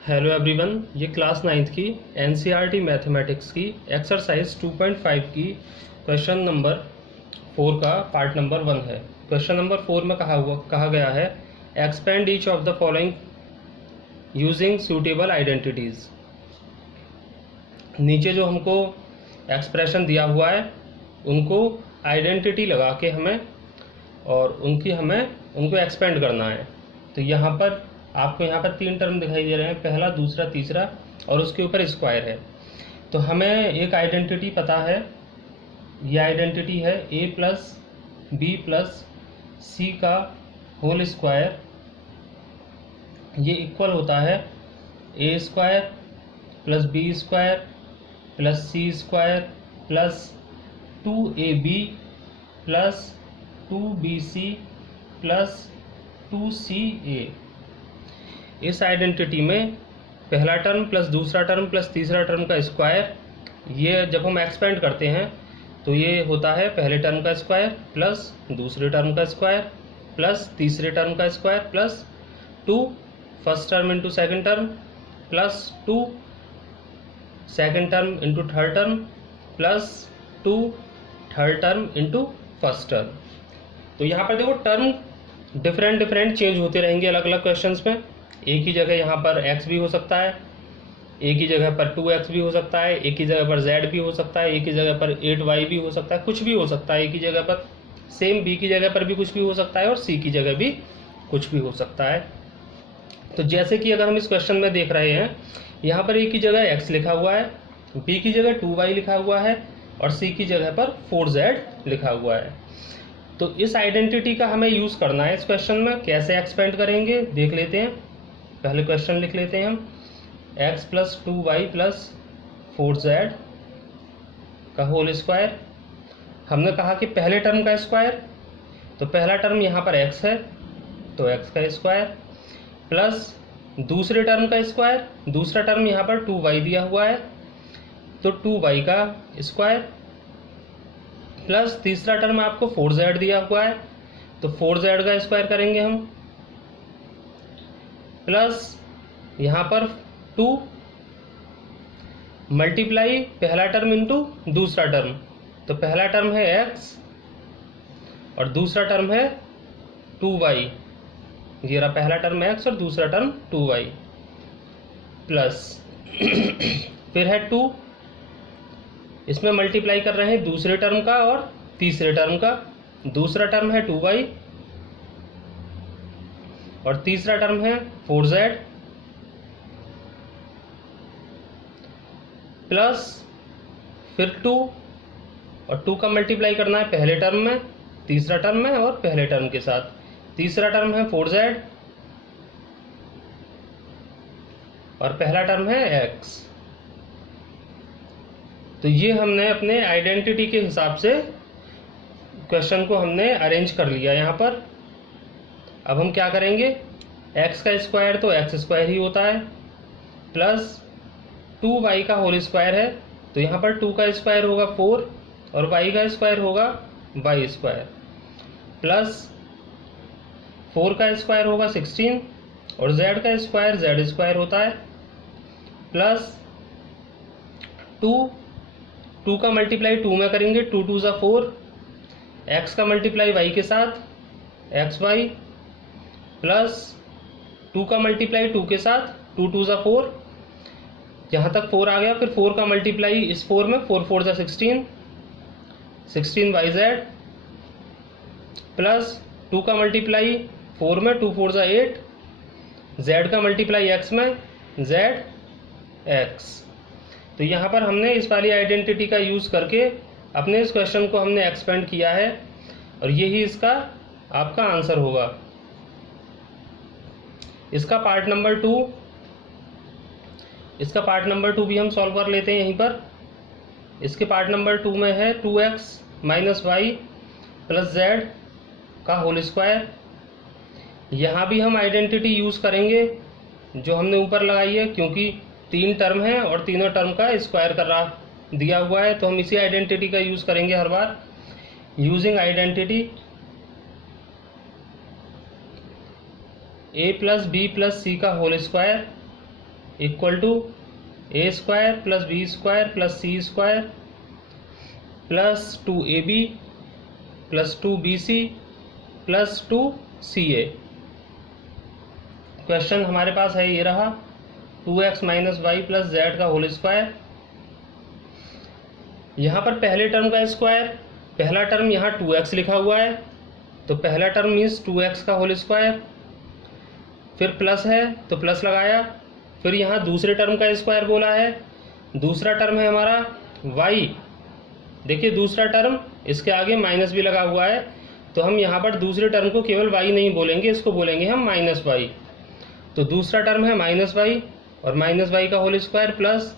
Hello everyone, ये class 9th की NCERT mathematics की एक्सरसाइज 2.5 की क्वेश्चन नंबर 4 का पार्ट नंबर 1 है। क्वेश्चन नंबर 4 में कहा गया है expand each of the following using suitable identities. नीचे जो हमको एक्सप्रेशन दिया हुआ है उनको आइडेंटिटी लगा के हमें उनको एक्सपेंड करना है। तो यहाँ पर आपको यहाँ पर 3 टर्म दिखाई दे रहे हैं, पहला, दूसरा, तीसरा, और उसके ऊपर स्क्वायर है। तो हमें एक आइडेंटिटी पता है, ये आइडेंटिटी है a plus B plus C का होल स्क्वायर, ये इक्वल होता है a square plus B square plus C square plus 2ab plus 2bc plus 2ca। इस आइडेंटिटी में पहला टर्म प्लस दूसरा टर्म प्लस तीसरा टर्म का स्क्वायर, ये जब हम एक्सपेंड करते हैं तो ये होता है पहले टर्म का स्क्वायर प्लस दूसरे टर्म का स्क्वायर प्लस तीसरे टर्म का square plus 2 first term into second term plus 2 second term into third term plus 2 third term into first term. तो यहाँ पर देखो टर्म डिफरेंट चेंज होते रहेंगे अलग अलग क्वेश्चंस में। एक ही जगह यहाँ पर x भी हो सकता है, एक ही जगह पर 2x भी हो सकता है, एक ही जगह पर z भी हो सकता है, एक ही जगह पर 8y भी हो सकता है, कुछ भी हो सकता है। एक ही जगह पर सेम b की जगह पर भी कुछ भी हो सकता है और c की जगह भी कुछ भी हो सकता है। तो जैसे कि अगर हम इस क्वेश्चन में देख रहे हैं, यहाँ पर a की जगह x लिखा हुआ है, b की जगह 2y लिखा हुआ है और c की जगह पर 4z लिखा हुआ है। तो इस आइडेंटिटी का हमें यूज़ करना है इस क्वेश्चन में। कैसे एक्सपेंड करेंगे देख लेते हैं। पहले क्वेश्चन लिख लेते हैं हम, x plus 2y plus 4z का होल स्क्वायर। हमने कहा कि पहले टर्म का स्क्वायर, तो पहला टर्म यहाँ पर x है तो x का स्क्वायर प्लस दूसरे टर्म का स्क्वायर, दूसरा टर्म यहाँ पर 2y दिया हुआ है तो 2y का स्क्वायर प्लस तीसरा टर्म आपको 4z दिया हुआ है तो 4z का स्क्वायर करेंगे हम प्लस यहाँ पर 2 मल्टीप्लाई पहला टर्म इंटू दूसरा टर्म। तो पहला टर्म है x और दूसरा टर्म है 2y। ये रहा पहला टर्म x और दूसरा टर्म 2y प्लस फिर है 2, इसमें मल्टीप्लाई कर रहे हैं दूसरे टर्म का और तीसरे टर्म का। दूसरा टर्म है 2y और तीसरा टर्म है 4z प्लस फिर 2 और 2 का मल्टीप्लाई करना है पहले टर्म में, तीसरा टर्म में और पहले टर्म के साथ। तीसरा टर्म है 4z और पहला टर्म है x। तो ये हमने अपने आइडेंटिटी के हिसाब से क्वेश्चन को हमने अरेंज कर लिया यहाँ पर। अब हम क्या करेंगे, x का स्क्वायर तो x स्क्वायर ही होता है प्लस 2y का होल स्क्वायर है तो यहाँ पर 2 का स्क्वायर होगा 4 और y का स्क्वायर होगा y स्क्वायर प्लस 4 का स्क्वायर होगा 16 और z का स्क्वायर z स्क्वायर होता है प्लस 2 का मल्टीप्लाई 2 में करेंगे, 2 2 ज़ा 4, x का मल्टीप्लाई y के साथ xy प्लस 2 का मल्टीप्लाई 2 के साथ 2 2 ज़ा 4, यहाँ तक 4 आ गया। फिर 4 का मल्टीप्लाई इस 4 में, 4 4 ज़ा 16, 16yz प्लस 2 का मल्टीप्लाई 4 में, 2 4 ज़ा 8, z का मल्टीप्लाई x में, zx। तो यहाँ पर हमने इस वाली आइडेंटिटी का यूज़ करके अपने इस क्वेश्चन को हमने एक्सपेंड किया है और यही इसका आपका आंसर होगा। इसका पार्ट नंबर 2 भी हम सॉल्व कर लेते हैं यहीं पर। इसके पार्ट नंबर 2 में है 2x minus Y plus z का होल स्क्वायर। यहाँ भी हम आइडेंटिटी यूज़ करेंगे जो हमने ऊपर लगाई है, क्योंकि 3 टर्म है और तीनों टर्म का स्क्वायर कर रहा दिया हुआ है तो हम इसी आइडेंटिटी का यूज़ करेंगे हर बार। Using identity a plus B plus C का whole square equal to A square plus B square plus C square plus 2ab plus 2bc plus 2ca। Question हमारे पास है ये रहा 2x minus Y plus Z का whole square. यहाँ पर पहले टर्म का स्क्वायर, पहला टर्म यहाँ 2x लिखा हुआ है तो पहला टर्म मीन्स 2x का होल स्क्वायर, फिर प्लस है तो प्लस लगाया, फिर यहाँ दूसरे टर्म का स्क्वायर बोला है, दूसरा टर्म है हमारा y। देखिए दूसरा टर्म इसके आगे माइनस भी लगा हुआ है तो हम यहाँ पर दूसरे टर्म को केवल y नहीं बोलेंगे, इसको बोलेंगे हम माइनस y। तो दूसरा टर्म है माइनस y और माइनस y का होल स्क्वायर प्लस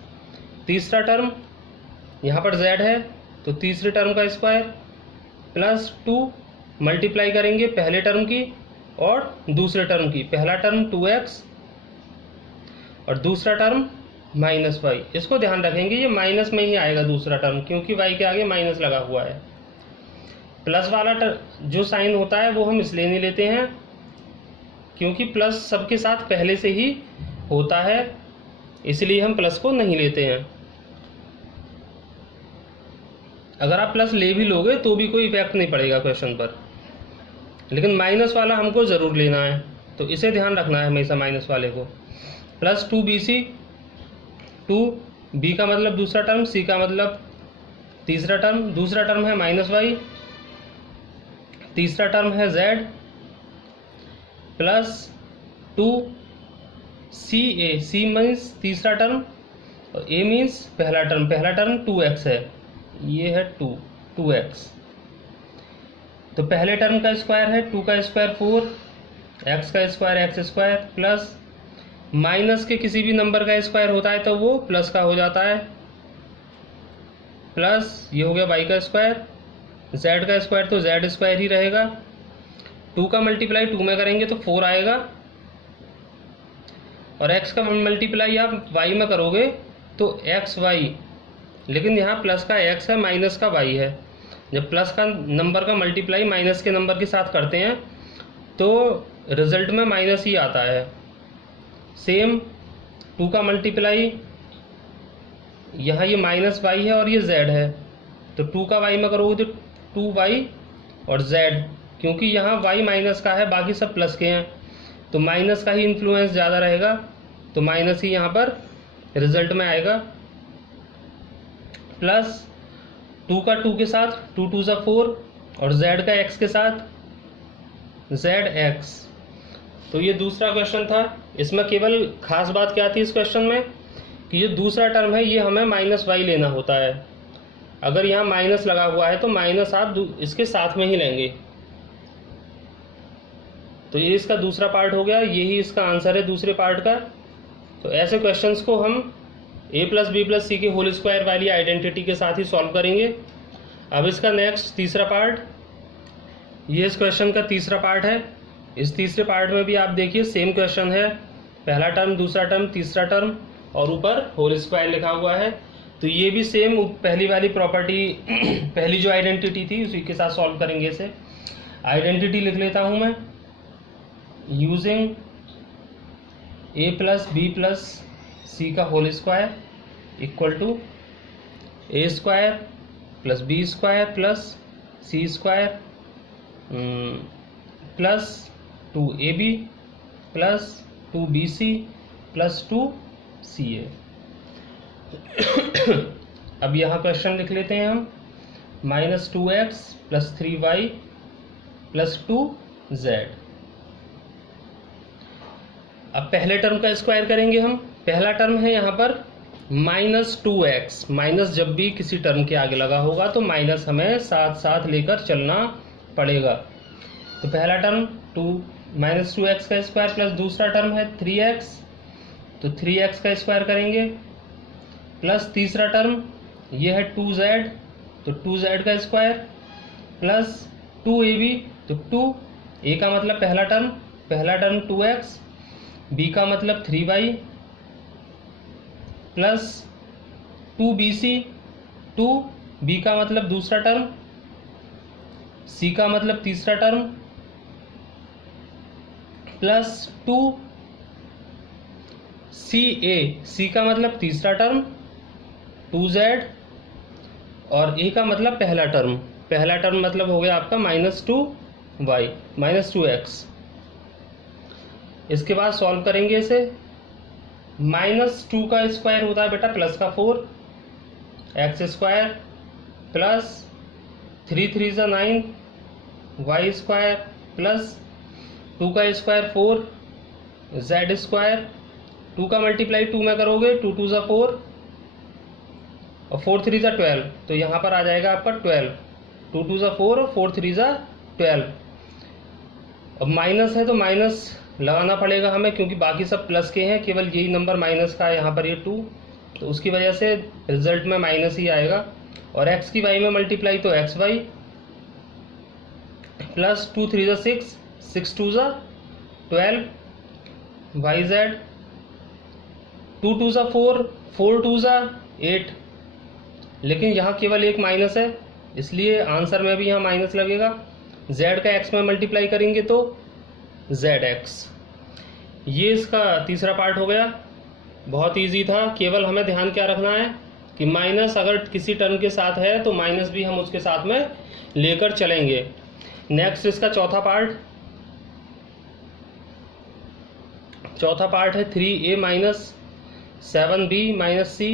तीसरा टर्म यहाँ पर z है तो तीसरे टर्म का स्क्वायर प्लस 2 मल्टीप्लाई करेंगे पहले टर्म की और दूसरे टर्म की। पहला टर्म 2x और दूसरा टर्म माइनस y। इसको ध्यान रखेंगे ये माइनस में ही आएगा दूसरा टर्म क्योंकि y के आगे माइनस लगा हुआ है। प्लस वाला जो साइन होता है वो हम इसलिए नहीं लेते हैं क्योंकि प्लस सबके साथ पहले से ही होता है, इसलिए हम प्लस को नहीं लेते हैं। अगर आप प्लस ले भी लोगे तो भी कोई इफेक्ट नहीं पड़ेगा क्वेश्चन पर, लेकिन माइनस वाला हमको ज़रूर लेना है तो इसे ध्यान रखना है हमेशा माइनस वाले को। प्लस 2bc, 2b का मतलब दूसरा टर्म, c का मतलब तीसरा टर्म, दूसरा टर्म है माइनस y, तीसरा टर्म है z plus 2ca। c means तीसरा टर्म और a मीन्स पहला टर्म, पहला टर्म 2x है, ये है 2x। तो पहले टर्म का स्क्वायर है 2 का स्क्वायर 4, x का square x square plus minus के किसी भी नंबर का स्क्वायर होता है तो वो प्लस का हो जाता है, प्लस ये हो गया y का स्क्वायर, z का स्क्वायर तो z स्क्वायर ही रहेगा, 2 का मल्टीप्लाई 2 में करेंगे तो 4 आएगा और x का मल्टीप्लाई आप y में करोगे तो xy, लेकिन यहाँ प्लस का x है माइनस का y है। जब प्लस का नंबर का मल्टीप्लाई माइनस के नंबर के साथ करते हैं तो रिजल्ट में माइनस ही आता है। सेम 2 का मल्टीप्लाई यहाँ ये माइनस y है और ये z है तो 2 का y में करोगे तो 2y और z, क्योंकि यहाँ y माइनस का है बाकी सब प्लस के हैं तो माइनस का ही इन्फ्लुएंस ज़्यादा रहेगा तो माइनस ही यहाँ पर रिजल्ट में आएगा। प्लस 2 का 2 के साथ 2 2 सा 4 और z का x के साथ zx। तो ये दूसरा क्वेश्चन था। इसमें केवल खास बात क्या थी इस क्वेश्चन में कि ये दूसरा टर्म है ये हमें माइनस y लेना होता है। अगर यहाँ माइनस लगा हुआ है तो माइनस आप इसके साथ में ही लेंगे। तो ये इसका दूसरा पार्ट हो गया, यही इसका आंसर है दूसरे पार्ट का। तो ऐसे क्वेश्चंस को हम a प्लस बी प्लस सी के होल स्क्वायर वाली आइडेंटिटी के साथ ही सॉल्व करेंगे। अब इसका नेक्स्ट तीसरा पार्ट, ये इस क्वेश्चन का तीसरा पार्ट है। इस तीसरे पार्ट में भी आप देखिए सेम क्वेश्चन है, पहला टर्म दूसरा टर्म तीसरा टर्म और ऊपर होल स्क्वायर लिखा हुआ है। तो ये भी सेम पहली वाली प्रॉपर्टी पहली जो आइडेंटिटी थी उसी के साथ सॉल्व करेंगे। इसे आइडेंटिटी लिख लेता हूँ मैं, using a plus B plus C का whole square equal to A square plus B square plus C square plus 2ab plus 2bc plus 2ca। अब यहाँ क्वेश्चन लिख लेते हैं हम, -2x plus 3y plus 2z। अब पहले टर्म का स्क्वायर करेंगे हम। पहला टर्म है यहाँ पर -2x, माइनस जब भी किसी टर्म के आगे लगा होगा तो माइनस हमें साथ साथ लेकर चलना पड़ेगा। तो पहला टर्म -2x का स्क्वायर प्लस दूसरा टर्म है 3x, तो 3x का स्क्वायर करेंगे प्लस तीसरा टर्म ये है 2z, तो 2z का स्क्वायर प्लस 2ab, तो 2a का मतलब पहला टर्म 2x, b का मतलब 3y प्लस 2bc, 2b का मतलब दूसरा टर्म, c का मतलब तीसरा टर्म प्लस सी ए, सी का मतलब तीसरा टर्म 2z और ए का मतलब पहला टर्म, पहला टर्म मतलब हो गया आपका -2y -2x। इसके बाद सॉल्व करेंगे इसे। -2 का स्क्वायर होता है बेटा प्लस का 4 x square plus 3 3 9 y square plus 2 का स्क्वायर 4 z स्क्वायर, 2 का मल्टीप्लाई 2 में करोगे 2 2 4 और 4 3 12, तो यहाँ पर आ जाएगा आपका 12, 2 2 4 और 4 3 12। अब माइनस है तो माइनस लगाना पड़ेगा हमें, क्योंकि बाकी सब प्लस के हैं, केवल यही नंबर माइनस का है यहाँ पर ये 2, तो उसकी वजह से रिजल्ट में माइनस ही आएगा। और x की y में मल्टीप्लाई तो X Y plus 2 3 6 6 2 12 Y Z, 2 2 4 4 2 8, लेकिन यहाँ केवल एक माइनस है इसलिए आंसर में भी यहाँ माइनस लगेगा। z का x में मल्टीप्लाई करेंगे तो zx। ये इसका तीसरा पार्ट हो गया, बहुत इजी था। केवल हमें ध्यान क्या रखना है कि माइनस अगर किसी टर्म के साथ है तो माइनस भी हम उसके साथ में लेकर चलेंगे। नेक्स्ट इसका चौथा पार्ट है 3a minus 7b minus c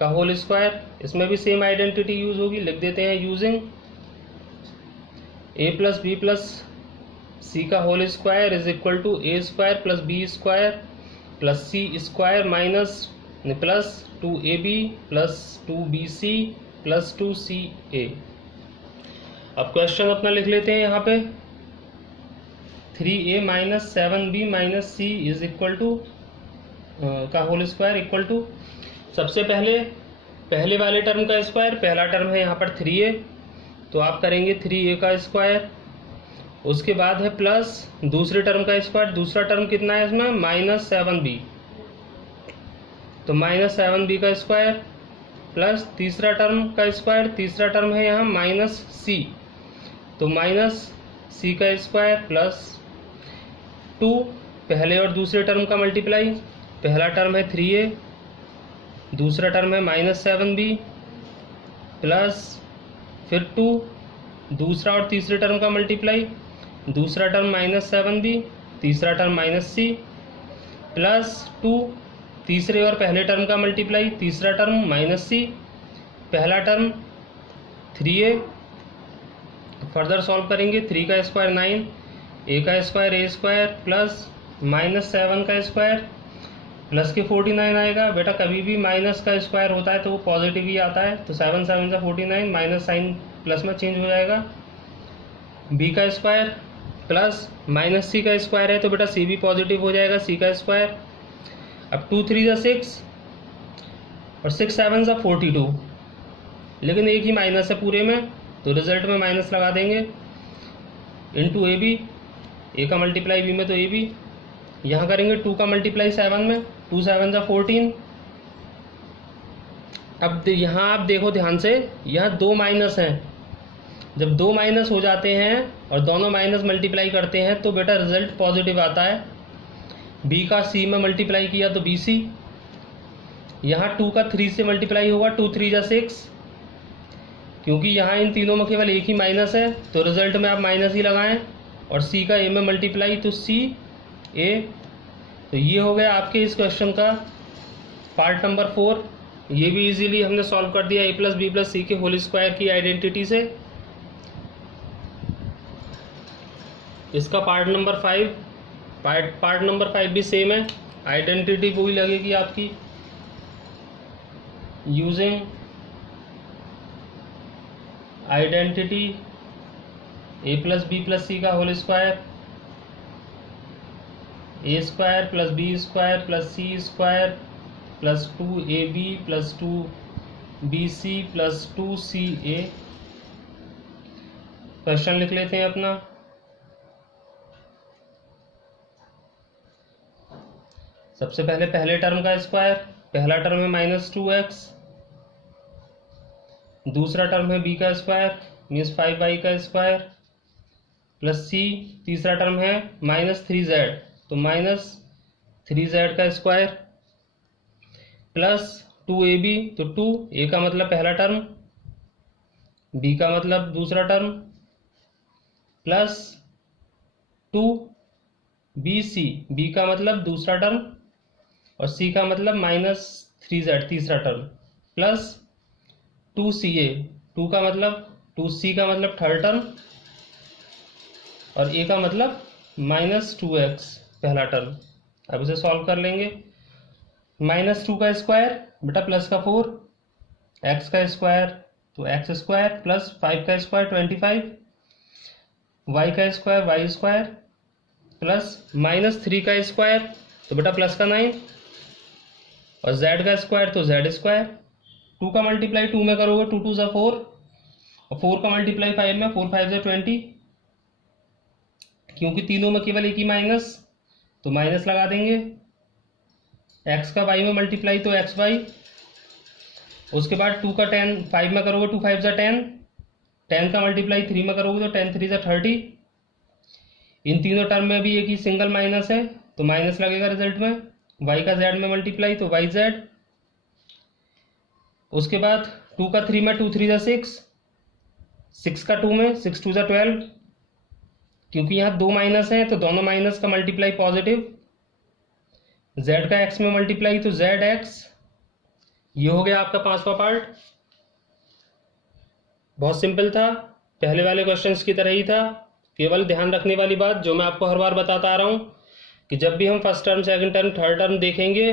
का होल स्क्वायर। इसमें भी सेम आइडेंटिटी यूज होगी, लिख देते हैं using a plus B plus C का whole square is equal to A square plus B square plus C square minus plus 2ab plus 2bc plus 2ca। अब question अपना लिख लेते हैं यहाँ पे 3a minus 7b minus C is equal to का whole square equal to, सबसे पहले वाले टर्म का स्क्वायर, पहला टर्म है यहाँ पर 3a तो आप करेंगे 3a का स्क्वायर, उसके बाद है प्लस दूसरे टर्म का स्क्वायर, दूसरा टर्म कितना है इसमें -7b तो -7b का स्क्वायर प्लस तीसरा टर्म का स्क्वायर, तीसरा टर्म है यहाँ -c तो -c का स्क्वायर प्लस 2 पहले और दूसरे टर्म का मल्टीप्लाई, पहला टर्म है 3a दूसरा टर्म है -7b प्लस फिर 2 दूसरा और तीसरे टर्म का मल्टीप्लाई, दूसरा टर्म -7b तीसरा टर्म -c प्लस 2 तीसरे और पहले टर्म का मल्टीप्लाई, तीसरा टर्म -c पहला टर्म 3a। फर्दर सॉल्व करेंगे 3 का स्क्वायर 9 a का स्क्वायर a स्क्वायर प्लस -7 का स्क्वायर प्लस के 49 आएगा। बेटा कभी भी माइनस का स्क्वायर होता है तो वो पॉजिटिव ही आता है, तो 7 7 से 49 माइनस साइन प्लस में चेंज हो जाएगा। b का स्क्वायर प्लस -c का स्क्वायर है तो बेटा c भी पॉजिटिव हो जाएगा, c का स्क्वायर। अब 2 3 6 और 6 7 42, लेकिन एक ही माइनस है पूरे में तो रिजल्ट में माइनस लगा देंगे इंटू ए बी, ए का मल्टीप्लाई बी में तो ए बी, यहाँ करेंगे 2 का मल्टीप्लाई 7 में 2 7 14। अब यहाँ आप देखो ध्यान से, यहाँ 2 माइनस हैं, जब 2 माइनस हो जाते हैं और दोनों माइनस मल्टीप्लाई करते हैं तो बेटा रिजल्ट पॉजिटिव आता है। b का c में मल्टीप्लाई किया तो bc, यहाँ 2 का 3 से मल्टीप्लाई होगा 2 3 6, क्योंकि यहाँ इन तीनों में केवल एक ही माइनस है तो रिजल्ट में आप माइनस ही लगाएं, और c का a में मल्टीप्लाई तो c a। तो ये हो गया आपके इस क्वेश्चन का पार्ट नंबर 4। ये भी इजीली हमने सॉल्व कर दिया a प्लस बी प्लस सी के होल स्क्वायर की आइडेंटिटी से। इसका पार्ट नंबर 5 भी सेम है, आइडेंटिटी वही लगेगी आपकी using identity a plus B plus C का whole square a square plus B square plus C square plus 2ab plus 2bc plus 2ca। Question लिख लेते हैं अपना। सबसे पहले टर्म का स्क्वायर, पहला टर्म है -2x, दूसरा टर्म है b का स्क्वायर मीन्स 5y का स्क्वायर प्लस c, तीसरा टर्म है -3z तो 3z का स्क्वायर प्लस 2ab, तो 2a का मतलब पहला टर्म, b का मतलब दूसरा टर्म, प्लस 2bc, b का मतलब दूसरा टर्म और c का मतलब माइनस 3z तीसरा टर्म, प्लस 2ca, 2 का मतलब 2c का मतलब थर्ड टर्म और a का मतलब माइनस 2x पहला टर्म। अब इसे सॉल्व कर लेंगे। -2 का स्क्वायर बेटा प्लस का 4, x का स्क्वायर तो x स्क्वायर प्लस 5 का स्क्वायर 25, y का स्क्वायर y स्क्वायर प्लस -3 का स्क्वायर तो बेटा प्लस का 9 और z का स्क्वायर तो z स्क्वायर। 2 का मल्टीप्लाई 2 में करोगे 2 2 ज़ा 4 और 4 का मल्टीप्लाई 5 में 4 5 ज़ा 20, क्योंकि तीनों में केवल एक ही माइनस तो माइनस लगा देंगे। x का y में मल्टीप्लाई तो एक्स वाई, उसके बाद 2 का 10 5 में करोगे 2 5 ज़ा 10, 10 का मल्टीप्लाई 3 में करोगे तो 10 3 ज़ा 30। इन तीनों टर्म में भी एक ही सिंगल माइनस है तो माइनस लगेगा रिजल्ट में। y का z में मल्टीप्लाई तो वाई जेड, उसके बाद 2 का 3 में 2 3 ज़ा 6, 6 का 2 में 6 2 ज़ा 12, क्योंकि यहाँ दो माइनस हैं तो दोनों माइनस का मल्टीप्लाई पॉजिटिव। z का x में मल्टीप्लाई तो जेड एक्स। ये हो गया आपका पांचवा पार्ट। बहुत सिंपल था, पहले वाले क्वेश्चंस की तरह ही था। केवल ध्यान रखने वाली बात जो मैं आपको हर बार बताता आ रहा हूँ कि जब भी हम first term second term third term देखेंगे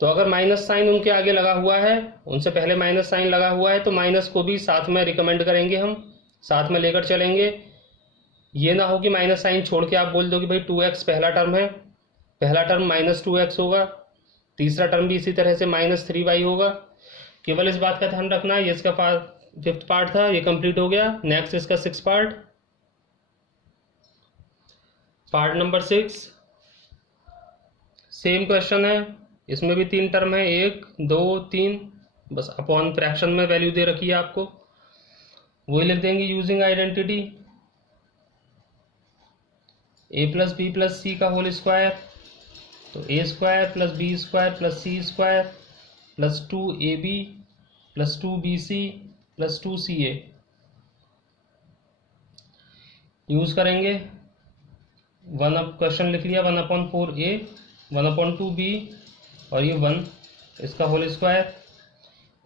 तो अगर माइनस साइन उनके आगे लगा हुआ है, उनसे पहले माइनस साइन लगा हुआ है, तो माइनस को भी साथ में रिकमेंड करेंगे, हम साथ में लेकर चलेंगे। ये ना हो कि माइनस साइन छोड़ के आप बोल दो कि भाई 2x पहला टर्म है, पहला टर्म -2x होगा, तीसरा टर्म भी इसी तरह से -3y होगा। केवल इस बात का ध्यान रखना। ये इसका फिफ्थ पार्ट था, ये कंप्लीट हो गया। नेक्स्ट इसका six part number 6। Same question है, इसमें भी 3 टर्म है, 1 2 3, बस अपॉन फ्रैक्शन में वैल्यू दे रखी है आपको, वही लिख देंगे using identity. a plus B plus C का होल स्क्वायर तो a square plus B square plus C square plus 2ab plus 2bc plus 2ca use करेंगे। क्वेश्चन लिख लिया 1/4a 1/2b और ये 1 इसका होल स्क्वायर।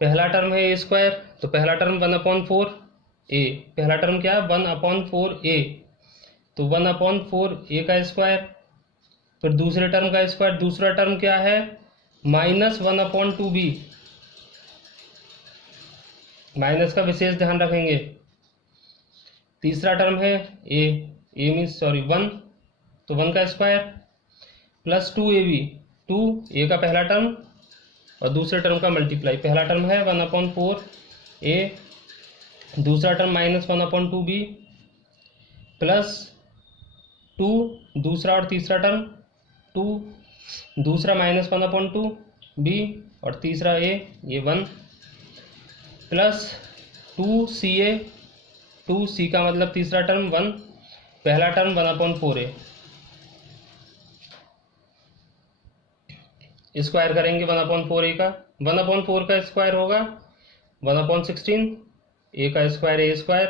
पहला टर्म है a स्क्वायर तो पहला टर्म 1/4a, पहला टर्म क्या है 1/4a तो 1/4a का स्क्वायर। फिर दूसरे टर्म का स्क्वायर, दूसरा टर्म क्या है -1/2b, माइनस का विशेष ध्यान रखेंगे। तीसरा टर्म है a मीन्स सॉरी 1 तो 1 का स्क्वायर प्लस 2ab, 2a का पहला टर्म और दूसरे टर्म का मल्टीप्लाई। पहला टर्म है 1/4a, दूसरा टर्म -1/2b प्लस 2 दूसरा और तीसरा टर्म, 2 दूसरा -1/2b और तीसरा a ये 1 प्लस 2ca, 2c का मतलब तीसरा टर्म 1, पहला टर्म 1/4a। स्क्वायर करेंगे 1/4a का, 1/4 का स्क्वायर होगा 1/16, a का स्क्वायर a स्क्वायर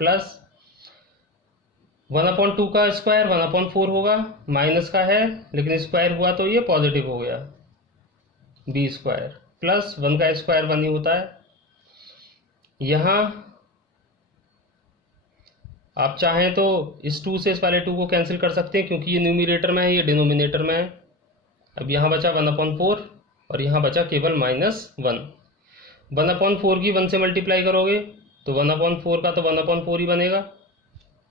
प्लस 1/2 का स्क्वायर 1/4 होगा, माइनस का है लेकिन स्क्वायर हुआ तो ये पॉजिटिव हो गया b स्क्वायर प्लस 1 का स्क्वायर 1 ही होता है। यहाँ आप चाहें तो इस 2 से इस वाले 2 को कैंसिल कर सकते हैं क्योंकि ये न्यूमरेटर में है, ये डिनोमिनेटर में है। अब यहाँ बचा 1/4 और यहाँ बचा केवल -1। 1/4 की 1 से मल्टीप्लाई करोगे तो 1/4 का तो 1/4 ही बनेगा,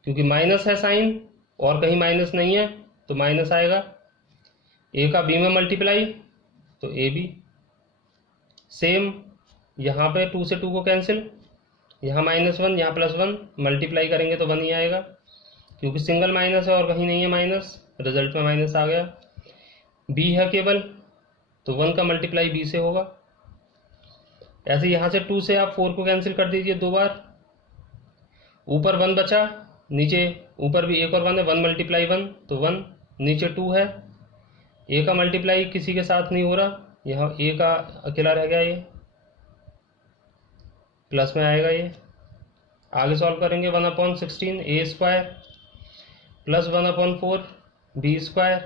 क्योंकि माइनस है साइन और कहीं माइनस नहीं है तो माइनस आएगा। a का b में मल्टीप्लाई तो ab, सेम यहाँ पे 2 से 2 को कैंसिल, यहाँ -1 यहाँ +1 मल्टीप्लाई करेंगे तो 1 ही आएगा, क्योंकि सिंगल माइनस है और कहीं नहीं है माइनस, रिजल्ट में माइनस आ गया। b है केवल तो 1 का मल्टीप्लाई b से होगा। ऐसे यहाँ से 2 से आप 4 को कैंसिल कर दीजिए 2 बार, ऊपर 1 बचा, नीचे ऊपर भी एक और 1 है, 1 × 1 तो 1, नीचे 2 है, ए का मल्टीप्लाई किसी के साथ नहीं हो रहा, यहाँ ए का अकेला रह गया, ये प्लस में आएगा। ये आगे सॉल्व करेंगे, 1/16 A square plus 1/4 B square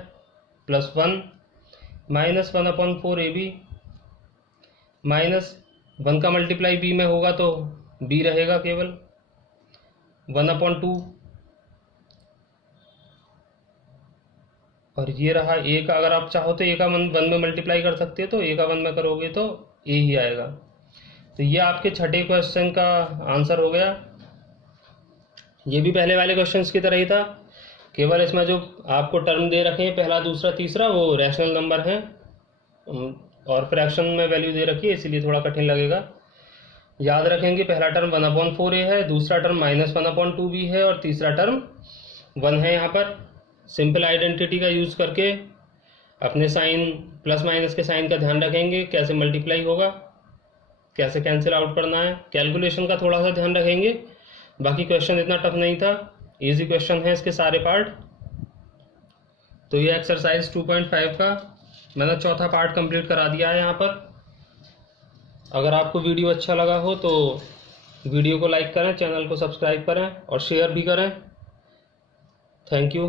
plus 1 minus 1/4 A B minus 1 का मल्टीप्लाई बी में होगा तो बी रहेगा केवल 1/2, और ये रहा ए का। अगर आप चाहो तो ए का 1 में मल्टीप्लाई कर सकते हो, तो ए का 1 में करोगे तो ए ही आएगा। तो ये आपके छठे क्वेश्चन का आंसर हो गया। ये भी पहले वाले क्वेश्चंस की तरह ही था, केवल इसमें जो आपको टर्म दे रखे हैं पहला दूसरा तीसरा वो रैशनल नंबर हैं और फ्रैक्शन में वैल्यू दे रखी है, इसीलिए थोड़ा कठिन लगेगा। याद रखेंगे पहला टर्म 1/4 है, दूसरा टर्म -1/2 भी है और तीसरा टर्म 1 है। यहाँ पर सिंपल आइडेंटिटी का यूज़ करके अपने साइन प्लस माइनस के साइन का ध्यान रखेंगे, कैसे मल्टीप्लाई होगा, कैसे कैंसिल आउट करना है, कैलकुलेशन का थोड़ा सा ध्यान रखेंगे। बाकी क्वेश्चन इतना टफ नहीं था, इजी क्वेश्चन है इसके सारे पार्ट। तो ये एक्सरसाइज 2.5 का मैंने चौथा पार्ट कंप्लीट करा दिया है यहाँ पर। अगर आपको वीडियो अच्छा लगा हो तो वीडियो को लाइक करें, चैनल को सब्सक्राइब करें और शेयर भी करें। Thank you.